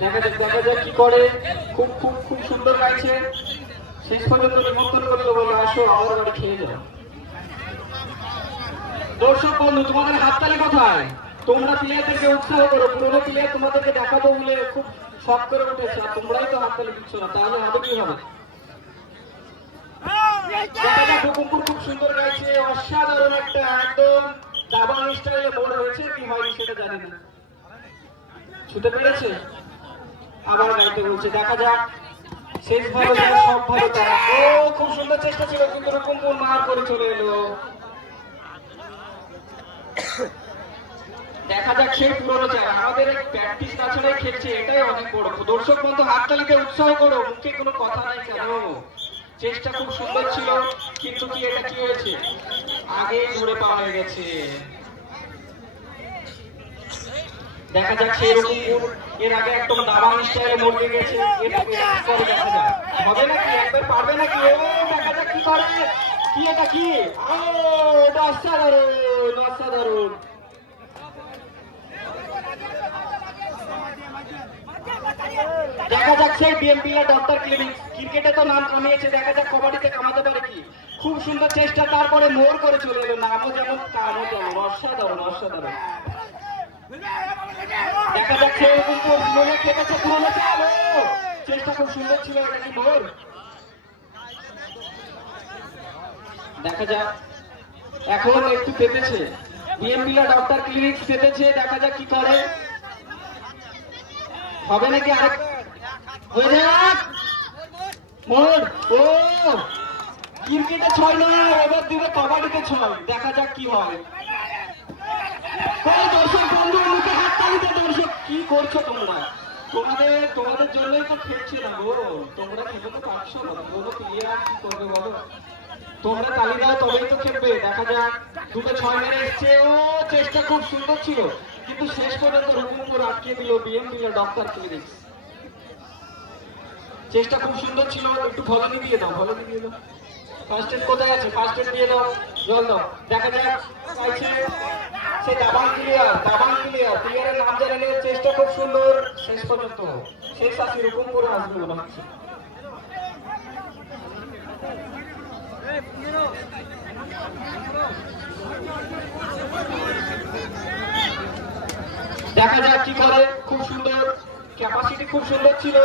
দেখা যাক কি করে। খুব খুব খুব সুন্দর গাইছে। শেষ পর্যন্ত নিমন্ত্রণ করলো, বলে আসো আমার বাড়ি খেয়ে যাও। দর্শক বন্ধু, তোমাদের হাততালি কোথায়? তোমরা প্লেয়ারদেরকে উৎসাহ করো। পুরোনো প্লেয়ার তোমাদেরকে দেখাবো বলে খুব শখ করে উঠেছে, আর তোমরাই তো হাততালি দিচ্ছ না, তাহলে হবে কি হবে? দেখা যাক, হুকুমপুর খুব সুন্দর গাইছে, অসাধারণ একটা একদম দাবাং স্টাইলে মোড় হয়েছে, কি হয়নি সেটা জানি না। ছুটে পেরেছে, আবার গাইতে বলছে। দেখা যাক, শেষ ভালো যারা সব ভালো তারা। ও খুব সুন্দর চেষ্টা ছিল, কিন্তু হুকুমপুর মার করে চলে এলো। দেখা যাক সেই পুরোনো জায়গা, আমাদের প্র্যাকটিস না ছাড়াই খেলছে, এটাই অনেক বড়। দর্শক বন্ধু, হাততালিতে উৎসাহ করো, মুখে কোনো কথা নাই কেন? চেষ্টা খুব সুন্দর ছিল, কিন্তু কি এটা কি হয়েছে? আগে ধরে পাওয়া হয়ে গেছে। দেখা যাক সেই রকম এর আগে একদম দাবাং স্টাইলে মরতে গেছে, এটা কি করে দেখা যাক। হবে নাকি, একবার পারবে নাকি? ও দেখা যাক কি করে। কি এটা কি? ও এটা অসাধারণ অসাধারণ। দেখা যাচ্ছে বিএমপি ডক্টর ক্লিনিক, ক্রিকেটে তো নাম কামিয়েছে, দেখা যাক কবাডিতে কামাতে পারে কি। খুব সুন্দর চেষ্টা, তারপরে মোড় করে চলে এলো। নামও যেমন কামও যেমন, অসাধারণ অসাধারণ। দেখা যাচ্ছে মনে খেটেছে পুরোনো চাল, চেষ্টা খুব সুন্দর ছিল, এটা কি মোড়? দেখা যাক, এখন একটু পেতেছে বিএমপি ডক্টর ক্লিনিক, পেতেছে। দেখা যাক কি করে, হবে নাকি? আরেক হয়ে যাক মোড়। ও ক্রিকেটে 6 নয়, এবার দিবে কবাডিতে 6। দেখা যাক কি হয়। দর্শক বন্ধু, মুখে হাততালিতে। দর্শক কি করছো তোমরা? তোমাদের জন্যই তো খেলছে না গো, তোমরা খেলতে তো পারছো না। কোনো প্লেয়ার কি করবে বলো? তোমরা তালি দাও তবেই তো খেলবে। দেখা যাক, দুটো 6 মেরে এসছে। ও চেষ্টা খুব সুন্দর ছিল, কিন্তু শেষ পর্যন্ত হুকুমপুর আটকে দিল বিএমপি ডক্টর ক্লিনিক। চেষ্টা খুব সুন্দর ছিল, একটু ভলানি দিয়ে দাও, ভলানি দিয়ে দাও। ফার্স্ট এড কোথায় আছে? ফার্স্ট এড দিয়ে দাও, জল দাও। দেখা যাক, চাইছে সে দাবাং প্লেয়ারের নাম জানা নেই। চেষ্টা খুব সুন্দর, শেষ পর্যন্ত শেষ আসি রকম করে আসবে মনে হচ্ছে। দেখা যাক কি করে। খুব সুন্দর, ক্যাপাসিটি খুব সুন্দর ছিল।